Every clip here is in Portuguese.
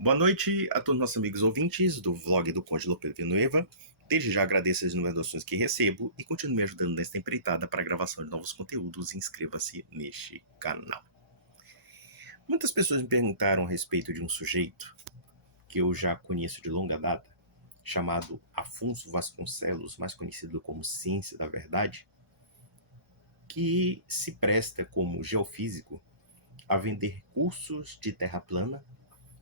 Boa noite a todos os nossos amigos ouvintes do vlog do Conde Lope Villanueva. Desde já agradeço as inúmeras doações que recebo e continue me ajudando nesta empreitada para a gravação de novos conteúdos. Inscreva-se neste canal. Muitas pessoas me perguntaram a respeito de um sujeito que eu já conheço de longa data, chamado Afonso Vasconcelos, mais conhecido como Ciência da Verdade, que se presta como geofísico a vender cursos de terra plana,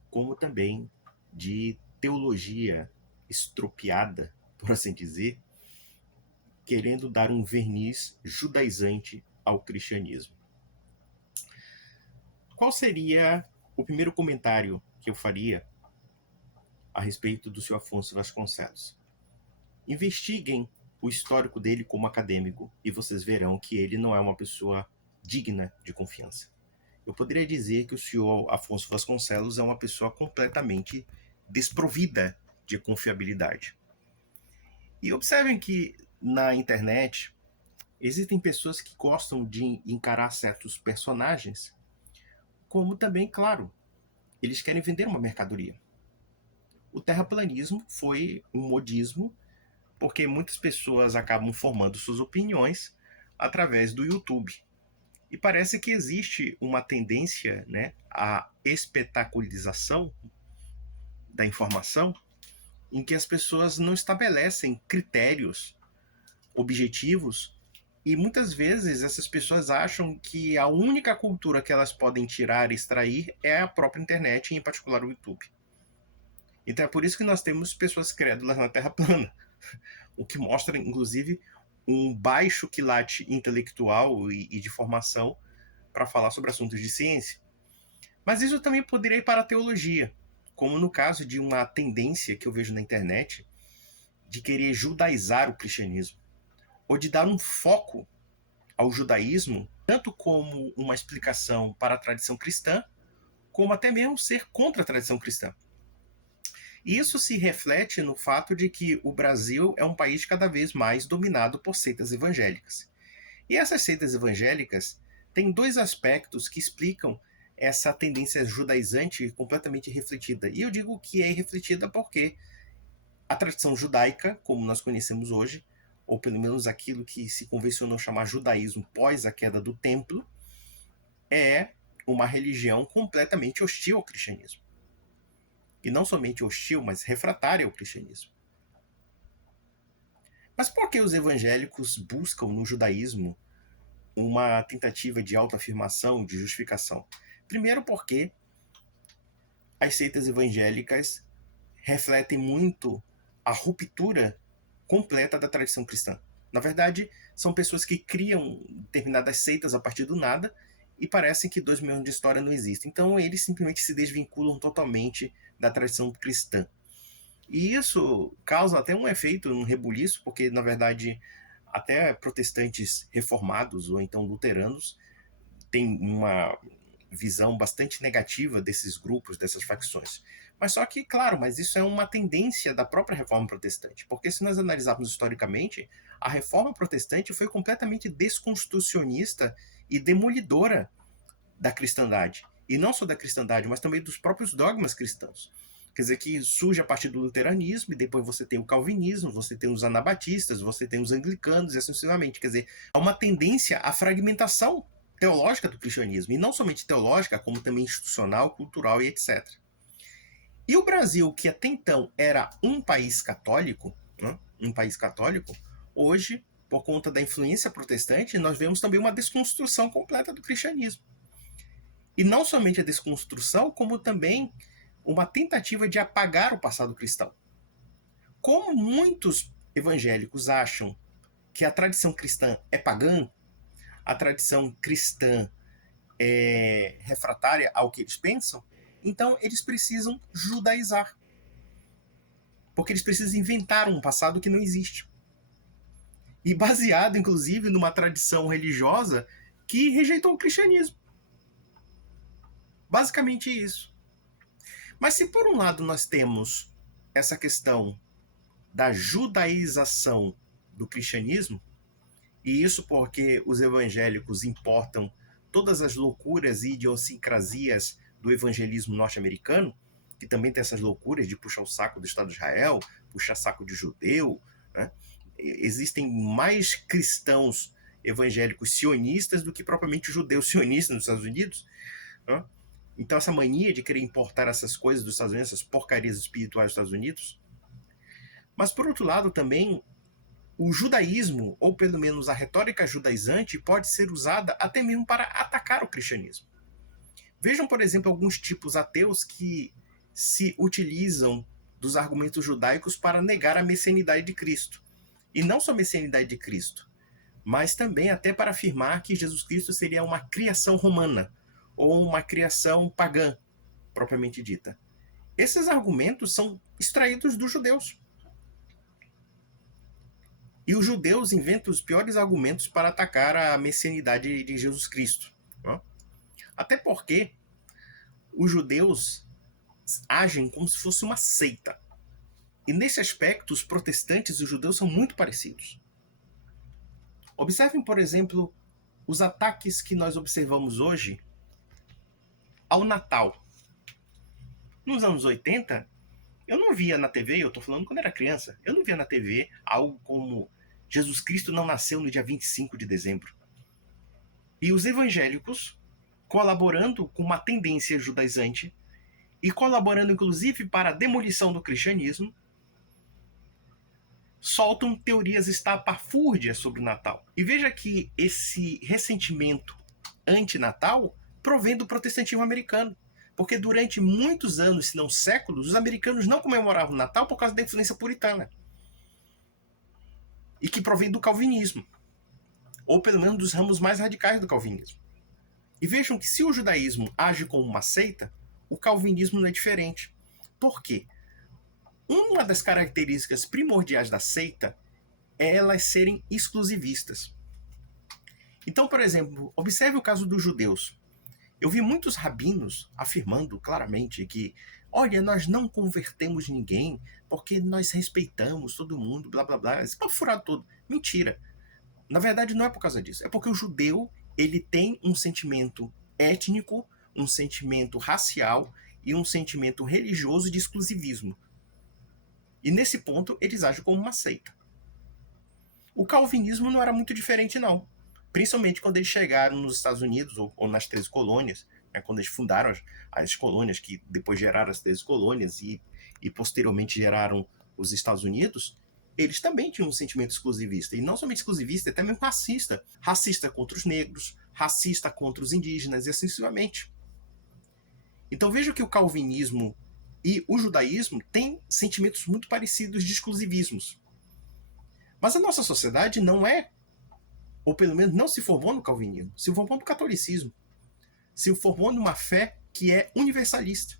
como também de teologia estropiada, por assim dizer, querendo dar um verniz judaizante ao cristianismo. Qual seria o primeiro comentário que eu faria a respeito do Sr. Afonso Vasconcelos? Investiguem o histórico dele como acadêmico e vocês verão que ele não é uma pessoa digna de confiança. Eu poderia dizer que o senhor Afonso Vasconcelos é uma pessoa completamente desprovida de confiabilidade. E observem que na internet existem pessoas que gostam de encarar certos personagens como também, claro, eles querem vender uma mercadoria. O terraplanismo foi um modismo porque muitas pessoas acabam formando suas opiniões através do YouTube. E parece que existe uma tendência, né, à espetacularização da informação, em que as pessoas não estabelecem critérios objetivos e muitas vezes essas pessoas acham que a única cultura que elas podem tirar e extrair é a própria internet, e em particular o YouTube. Então é por isso que nós temos pessoas crédulas na Terra plana, o que mostra, inclusive, um baixo quilate intelectual e de formação para falar sobre assuntos de ciência. Mas isso também poderia ir para a teologia, como no caso de uma tendência que eu vejo na internet de querer judaizar o cristianismo, ou de dar um foco ao judaísmo, tanto como uma explicação para a tradição cristã, como até mesmo ser contra a tradição cristã. E isso se reflete no fato de que o Brasil é um país cada vez mais dominado por seitas evangélicas. E essas seitas evangélicas têm dois aspectos que explicam essa tendência judaizante completamente refletida. E eu digo que é refletida porque a tradição judaica, como nós conhecemos hoje, ou pelo menos aquilo que se convencionou chamar judaísmo pós a queda do templo, é uma religião completamente hostil ao cristianismo. E não somente hostil, mas refratária ao cristianismo. Mas por que os evangélicos buscam no judaísmo uma tentativa de autoafirmação, de justificação? Primeiro porque as seitas evangélicas refletem muito a ruptura completa da tradição cristã. Na verdade, são pessoas que criam determinadas seitas a partir do nada e parecem que 2 mil anos de história não existem. Então, eles simplesmente se desvinculam totalmente da tradição cristã. E isso causa até um efeito, um rebuliço, porque, na verdade, até protestantes reformados ou então luteranos têm uma visão bastante negativa desses grupos, dessas facções. Mas só que, claro, mas isso é uma tendência da própria reforma protestante, porque se nós analisarmos historicamente, a reforma protestante foi completamente desconstitucionista e demolidora da cristandade. E não só da cristandade, mas também dos próprios dogmas cristãos. Quer dizer, que surge a partir do luteranismo, e depois você tem o calvinismo, você tem os anabatistas, você tem os anglicanos, e assim sucessivamente. Quer dizer, há uma tendência à fragmentação teológica do cristianismo, e não somente teológica, como também institucional, cultural e etc. E o Brasil, que até então era um país católico, né, hoje, por conta da influência protestante, nós vemos também uma desconstrução completa do cristianismo. E não somente a desconstrução, como também uma tentativa de apagar o passado cristão. Como muitos evangélicos acham que a tradição cristã é pagã, a tradição cristã é refratária ao que eles pensam, então eles precisam judaizar. Porque eles precisam inventar um passado que não existe. E baseado, inclusive, numa tradição religiosa que rejeitou o cristianismo. Basicamente isso. Mas se por um lado nós temos essa questão da judaização do cristianismo, e isso porque os evangélicos importam todas as loucuras e idiosincrasias do evangelismo norte-americano, que também tem essas loucuras de puxar o saco do Estado de Israel, puxar saco de judeu, né? Existem mais cristãos evangélicos sionistas do que propriamente judeus sionistas nos Estados Unidos, né? Então essa mania de querer importar essas coisas dos Estados Unidos, essas porcarias espirituais dos Estados Unidos. Mas por outro lado também, o judaísmo, ou pelo menos a retórica judaizante, pode ser usada até mesmo para atacar o cristianismo. Vejam, por exemplo, alguns tipos ateus que se utilizam dos argumentos judaicos para negar a messianidade de Cristo. E não só a messianidade de Cristo, mas também até para afirmar que Jesus Cristo seria uma criação romana, ou uma criação pagã, propriamente dita. Esses argumentos são extraídos dos judeus. E os judeus inventam os piores argumentos para atacar a messianidade de Jesus Cristo. Até porque os judeus agem como se fosse uma seita. E nesse aspecto, os protestantes e os judeus são muito parecidos. Observem, por exemplo, os ataques que nós observamos hoje ao Natal. Nos anos 80, eu não via na TV, eu estou falando quando era criança, eu não via na TV algo como Jesus Cristo não nasceu no dia 25 de dezembro. E os evangélicos, colaborando com uma tendência judaizante e colaborando inclusive para a demolição do cristianismo, soltam teorias estapafúrdias sobre o Natal. E veja que esse ressentimento anti-Natal provém do protestantismo americano. Porque durante muitos anos, se não séculos, os americanos não comemoravam o Natal por causa da influência puritana. E que provém do calvinismo. Ou pelo menos dos ramos mais radicais do calvinismo. E vejam que se o judaísmo age como uma seita, o calvinismo não é diferente. Por quê? Uma das características primordiais da seita é elas serem exclusivistas. Então, por exemplo, observe o caso dos judeus. Eu vi muitos rabinos afirmando claramente que, olha, nós não convertemos ninguém porque nós respeitamos todo mundo, blá blá blá. Esse papo furado todo. Mentira. Na verdade, não é por causa disso. É porque o judeu, ele tem um sentimento étnico, um sentimento racial e um sentimento religioso de exclusivismo. E nesse ponto, eles agem como uma seita. O calvinismo não era muito diferente, não. Principalmente quando eles chegaram nos Estados Unidos, ou nas 13 colônias, né, quando eles fundaram as colônias, que depois geraram as 13 colônias e posteriormente geraram os Estados Unidos, eles também tinham um sentimento exclusivista. E não somente exclusivista, até mesmo racista. Racista contra os negros, racista contra os indígenas e assim sucessivamente. Então veja que o calvinismo e o judaísmo têm sentimentos muito parecidos de exclusivismos. Mas a nossa sociedade não é, ou pelo menos não se formou no calvinismo, se formou no catolicismo. Se formou numa fé que é universalista.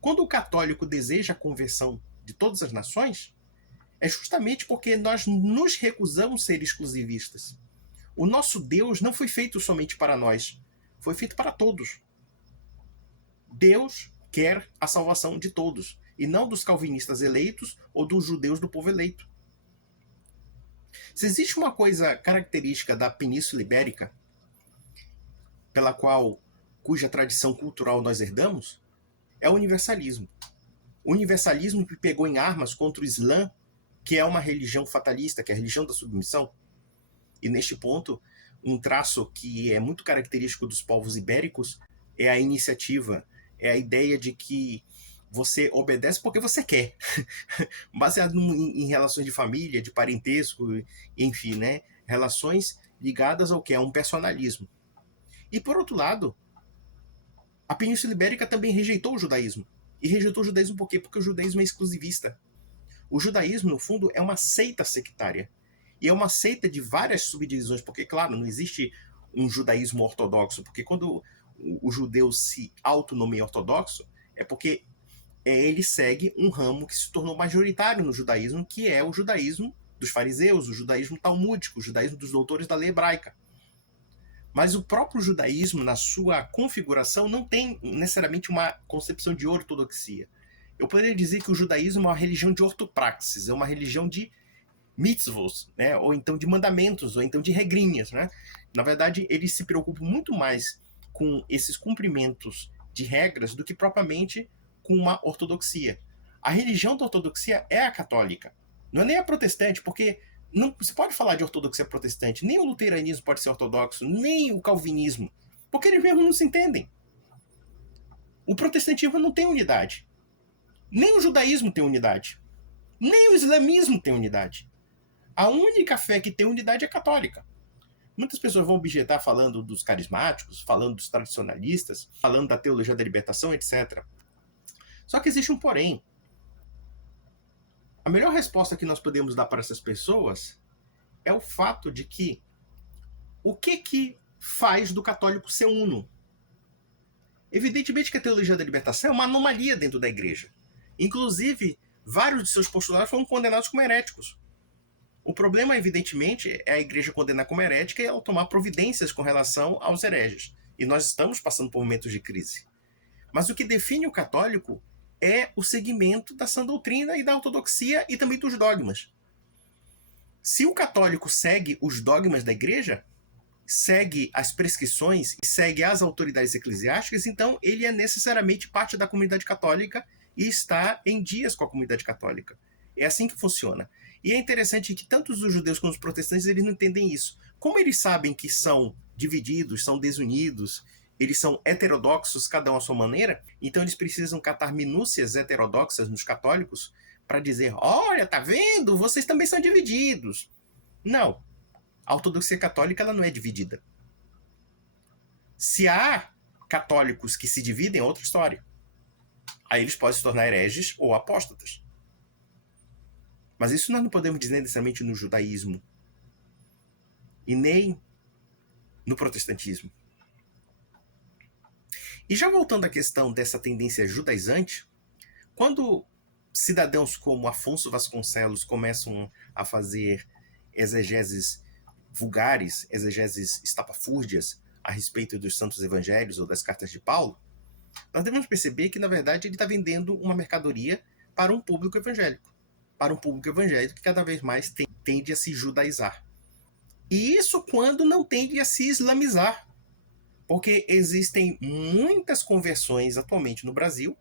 Quando o católico deseja a conversão de todas as nações, é justamente porque nós nos recusamos a ser exclusivistas. O nosso Deus não foi feito somente para nós, foi feito para todos. Deus quer a salvação de todos, e não dos calvinistas eleitos ou dos judeus do povo eleito. Se existe uma coisa característica da Península Ibérica, cuja tradição cultural nós herdamos, é o universalismo. O universalismo que pegou em armas contra o Islã, que é uma religião fatalista, que é a religião da submissão. E neste ponto, um traço que é muito característico dos povos ibéricos é a iniciativa, é a ideia de que você obedece porque você quer, baseado em relações de família, de parentesco, enfim, né? Relações ligadas ao que é um personalismo. E por outro lado, a Península Ibérica também rejeitou o judaísmo. E rejeitou o judaísmo por quê? Porque o judaísmo é exclusivista. O judaísmo, no fundo, é uma seita sectária. E é uma seita de várias subdivisões, porque, claro, não existe um judaísmo ortodoxo, porque quando o judeu se autonomeia ortodoxo, é porque ele segue um ramo que se tornou majoritário no judaísmo, que é o judaísmo dos fariseus, o judaísmo talmúdico, o judaísmo dos doutores da lei hebraica. Mas o próprio judaísmo, na sua configuração, não tem necessariamente uma concepção de ortodoxia. Eu poderia dizer que o judaísmo é uma religião de ortopraxis, é uma religião de mitzvos, né? Ou então de mandamentos, ou então de regrinhas. Né? Na verdade, eles se preocupam muito mais com esses cumprimentos de regras do que propriamente com uma ortodoxia. A religião da ortodoxia é a católica. Não é nem a protestante, porque não se pode falar de ortodoxia protestante. Nem o luteranismo pode ser ortodoxo, nem o calvinismo. Porque eles mesmos não se entendem. O protestantismo não tem unidade. Nem o judaísmo tem unidade. Nem o islamismo tem unidade. A única fé que tem unidade é a católica. Muitas pessoas vão objetar falando dos carismáticos, falando dos tradicionalistas, falando da teologia da libertação, etc. Só que existe um porém. A melhor resposta que nós podemos dar para essas pessoas é o fato de que o que faz do católico ser uno? Evidentemente que a teologia da libertação é uma anomalia dentro da igreja. Inclusive, vários de seus postulados foram condenados como heréticos. O problema, evidentemente, é a igreja condenar como herética e ela tomar providências com relação aos hereges. E nós estamos passando por momentos de crise. Mas o que define o católico é o segmento da sã doutrina e da ortodoxia e também dos dogmas. Se o católico segue os dogmas da igreja, segue as prescrições e segue as autoridades eclesiásticas, então ele é necessariamente parte da comunidade católica e está em dias com a comunidade católica. É assim que funciona. E é interessante que tanto os judeus como os protestantes eles não entendem isso. Como eles sabem que são divididos, são desunidos, eles são heterodoxos, cada um à sua maneira, então eles precisam catar minúcias heterodoxas nos católicos para dizer, olha, tá vendo? Vocês também são divididos. Não. A ortodoxia católica ela não é dividida. Se há católicos que se dividem, é outra história. Aí eles podem se tornar hereges ou apóstatas. Mas isso nós não podemos dizer necessariamente no judaísmo. E nem no protestantismo. E já voltando à questão dessa tendência judaizante, quando cidadãos como Afonso Vasconcelos começam a fazer exegeses vulgares, exegeses estapafúrdias a respeito dos santos evangelhos ou das cartas de Paulo, nós devemos perceber que, na verdade, ele está vendendo uma mercadoria para um público evangélico. Para um público evangélico que cada vez mais tende a se judaizar. E isso quando não tende a se islamizar. Porque existem muitas conversões atualmente no Brasil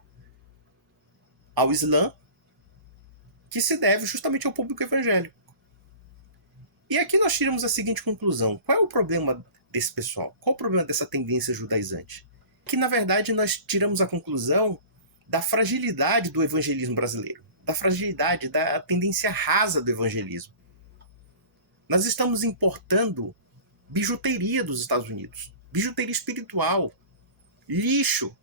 ao Islã que se deve justamente ao público evangélico. E aqui nós tiramos a seguinte conclusão. Qual é o problema desse pessoal? Qual é o problema dessa tendência judaizante? Que, na verdade, nós tiramos a conclusão da fragilidade do evangelismo brasileiro. Da fragilidade, da tendência rasa do evangelismo. Nós estamos importando bijuteria dos Estados Unidos. Bijuteria espiritual. Lixo.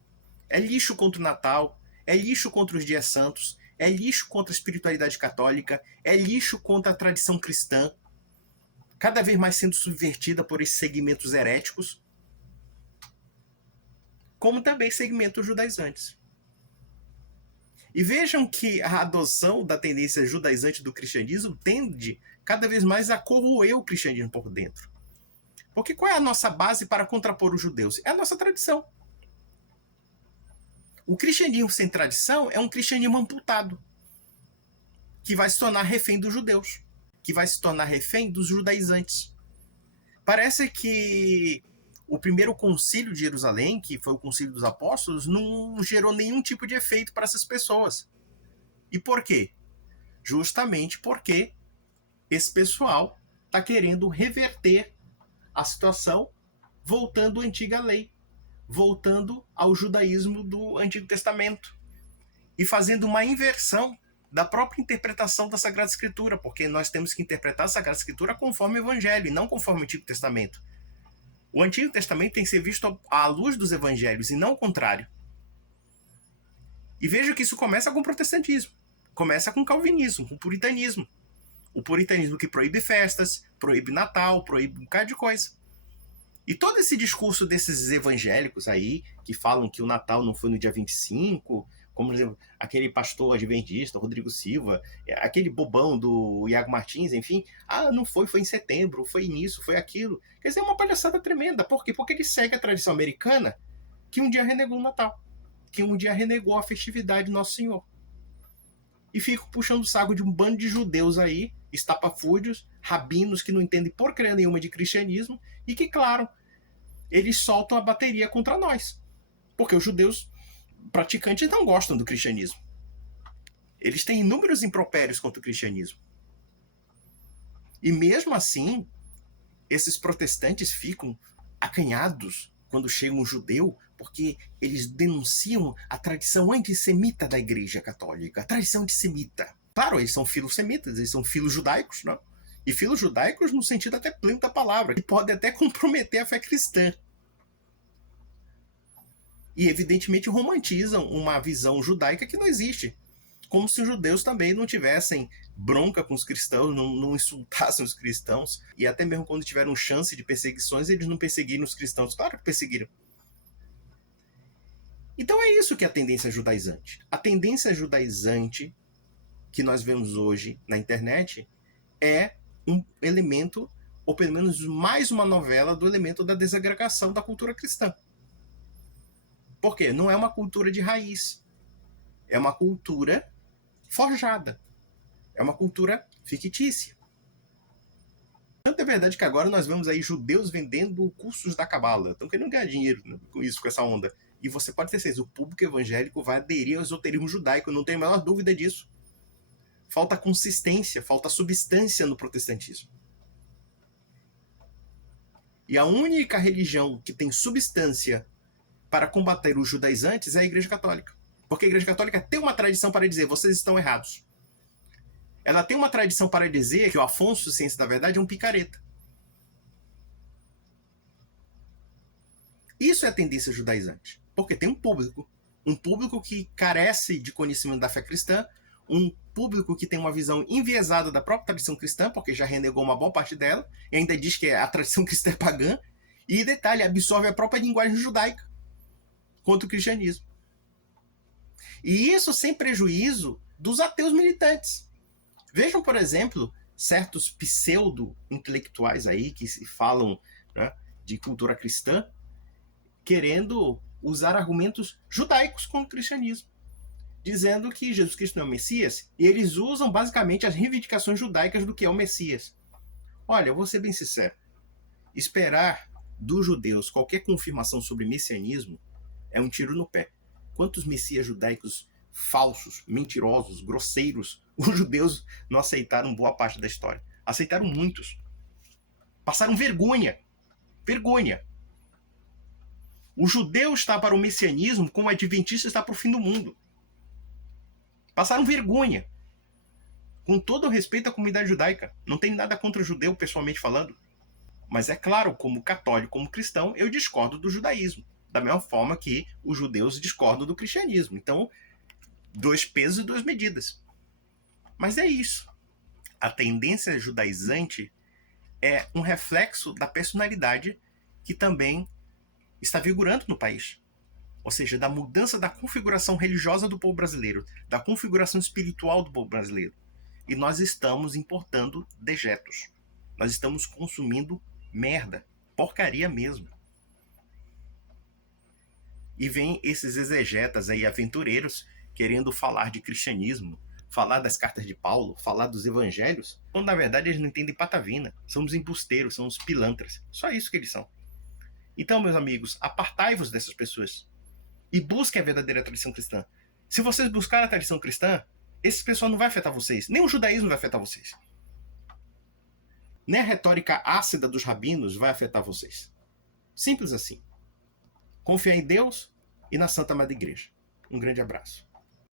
É lixo contra o Natal. É lixo contra os dias santos. É lixo contra a espiritualidade católica. É lixo contra a tradição cristã. Cada vez mais sendo subvertida por esses segmentos heréticos, como também segmentos judaizantes. E vejam que a adoção da tendência judaizante do cristianismo tende cada vez mais a corroer o cristianismo por dentro. Porque qual é a nossa base para contrapor os judeus? É a nossa tradição. O cristianismo sem tradição é um cristianismo amputado, que vai se tornar refém dos judeus, que vai se tornar refém dos judaizantes. Parece que o primeiro concílio de Jerusalém, que foi o concílio dos apóstolos, não gerou nenhum tipo de efeito para essas pessoas. E por quê? Justamente porque esse pessoal está querendo reverter a situação voltando à antiga lei, voltando ao judaísmo do Antigo Testamento e fazendo uma inversão da própria interpretação da Sagrada Escritura, porque nós temos que interpretar a Sagrada Escritura conforme o Evangelho e não conforme o Antigo Testamento. O Antigo Testamento tem que ser visto à luz dos Evangelhos e não o contrário. E veja que isso começa com o protestantismo, começa com o calvinismo, com o puritanismo. O puritanismo que proíbe festas, proíbe Natal, proíbe um bocado de coisa. E todo esse discurso desses evangélicos aí, que falam que o Natal não foi no dia 25, como, por exemplo, aquele pastor adventista, Rodrigo Silva, aquele bobão do Iago Martins, enfim, não foi em setembro, foi nisso, foi aquilo. Quer dizer, é uma palhaçada tremenda. Por quê? Porque ele segue a tradição americana que um dia renegou o Natal, que um dia renegou a festividade do Nosso Senhor. E fica puxando o saco de um bando de judeus aí, estapafúrdios, rabinos que não entendem porcaria nenhuma de cristianismo e que, claro, eles soltam a bateria contra nós. Porque os judeus praticantes não gostam do cristianismo. Eles têm inúmeros impropérios contra o cristianismo. E mesmo assim, esses protestantes ficam acanhados quando chega um judeu, porque eles denunciam a tradição antissemita da Igreja Católica, a tradição antissemita. Claro, eles são filosemitas, eles são filos-judaicos, não? E filos-judaicos no sentido até pleno da palavra, que pode até comprometer a fé cristã. E evidentemente romantizam uma visão judaica que não existe. Como se os judeus também não tivessem bronca com os cristãos, não insultassem os cristãos, e até mesmo quando tiveram chance de perseguições, eles não perseguiram os cristãos. Claro que perseguiram. Então é isso que é a tendência judaizante. A tendência judaizante que nós vemos hoje na internet é um elemento, ou pelo menos mais uma novela do elemento da desagregação da cultura cristã. Por quê? Não é uma cultura de raiz. É uma cultura forjada. É uma cultura fictícia. Tanto é verdade que agora nós vemos aí judeus vendendo cursos da cabala. Estão querendo ganhar dinheiro, né, com isso, com essa onda. E você pode ter certeza, o público evangélico vai aderir ao esoterismo judaico, não tenho a menor dúvida disso. Falta consistência, falta substância no protestantismo. E a única religião que tem substância para combater os judaizantes é a Igreja Católica. Porque a Igreja Católica tem uma tradição para dizer, vocês estão errados. Ela tem uma tradição para dizer que o Afonso Ciência da Verdade é um picareta. Isso é a tendência judaizante. Porque tem um público que carece de conhecimento da fé cristã, um público que tem uma visão enviesada da própria tradição cristã, porque já renegou uma boa parte dela, e ainda diz que a tradição cristã é pagã, e detalhe, absorve a própria linguagem judaica contra o cristianismo. E isso sem prejuízo dos ateus militantes. Vejam, por exemplo, certos pseudo-intelectuais aí que se falam, né, de cultura cristã, querendo usar argumentos judaicos contra o cristianismo, dizendo que Jesus Cristo não é o Messias, e eles usam basicamente as reivindicações judaicas do que é o Messias. Olha, eu vou ser bem sincero, esperar dos judeus qualquer confirmação sobre messianismo é um tiro no pé. Quantos messias judaicos falsos, mentirosos, grosseiros, os judeus não aceitaram boa parte da história? Aceitaram muitos. Passaram vergonha. Vergonha. O judeu está para o messianismo como o adventista está para o fim do mundo. Passaram vergonha. Com todo o respeito à comunidade judaica. Não tem nada contra o judeu, pessoalmente falando. Mas é claro, como católico, como cristão, eu discordo do judaísmo. Da mesma forma que os judeus discordam do cristianismo. Então, 2 pesos e 2 medidas. Mas é isso. A tendência judaizante é um reflexo da personalidade que também está vigorando no país. Ou seja, da mudança da configuração religiosa do povo brasileiro, da configuração espiritual do povo brasileiro. E nós estamos importando dejetos. Nós estamos consumindo merda, porcaria mesmo. E vem esses exegetas aí, aventureiros, querendo falar de cristianismo, falar das cartas de Paulo, falar dos evangelhos, quando na verdade eles não entendem patavina. São os embusteiros, são os pilantras. Só isso que eles são. Então, meus amigos, apartai-vos dessas pessoas e busquem a verdadeira tradição cristã. Se vocês buscarem a tradição cristã, esse pessoal não vai afetar vocês. Nem o judaísmo vai afetar vocês. Nem a retórica ácida dos rabinos vai afetar vocês. Simples assim. Confiar em Deus e na Santa Madre Igreja. Um grande abraço.